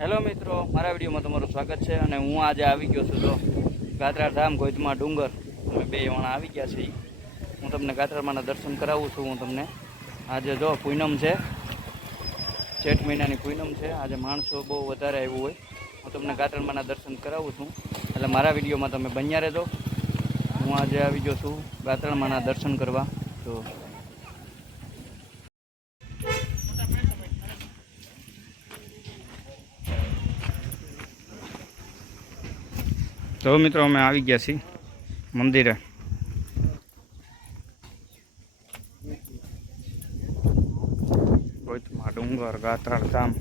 Hello મિત્રો, મારા વિડીયોમાં તમારું સ્વાગત છે. અને હું આજે આવી ગયો છું તો ગાત્રા ધામ ગોધમા ડુંગર. અમે બે જણા આવી ગયા છીએ. હું તમને ગાત્રામાના દર્શન કરાવું છું. હું તમને આજે જો પૂનમ છે, જેઠ મહિનાની પૂનમ છે. આજે માણસો બહુ વધારે આવ્યું હોય. હું તમને ગાત્રામાના દર્શન કરાવું છું, એટલે મારા વિડીયોમાં તમે બન્યા રહેજો. હું આજે આવી ગયો છું ગાત્રામાના દર્શન કરવા. તો મિત્રો અમે આવી ગયા છીએ મંદિરે. ગોધમા ડુંગર ગાત્રા ધામ.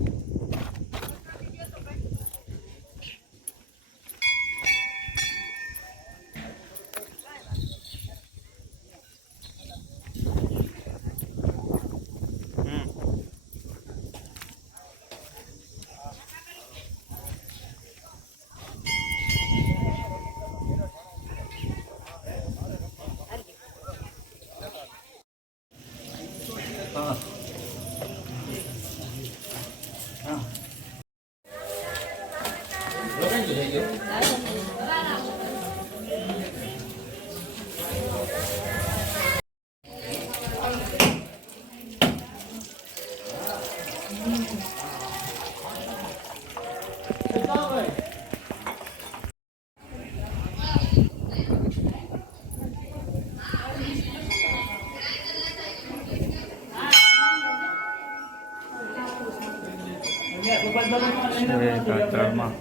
ગાત્રામાં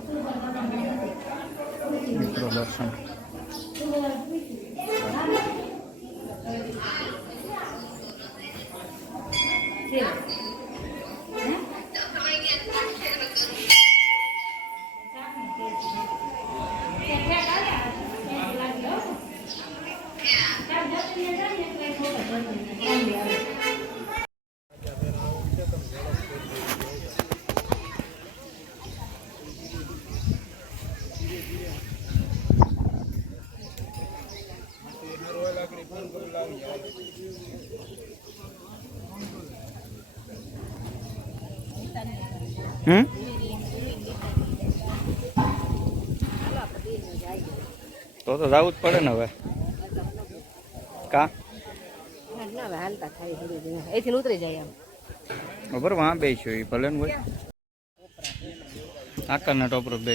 મિત્રો દર્શન. તો જવું જ પડે ને હવે. કા ઉતરી જાય બરાબર, વાં બે છે ભલે ને હોય આકારના ટોપરો બે.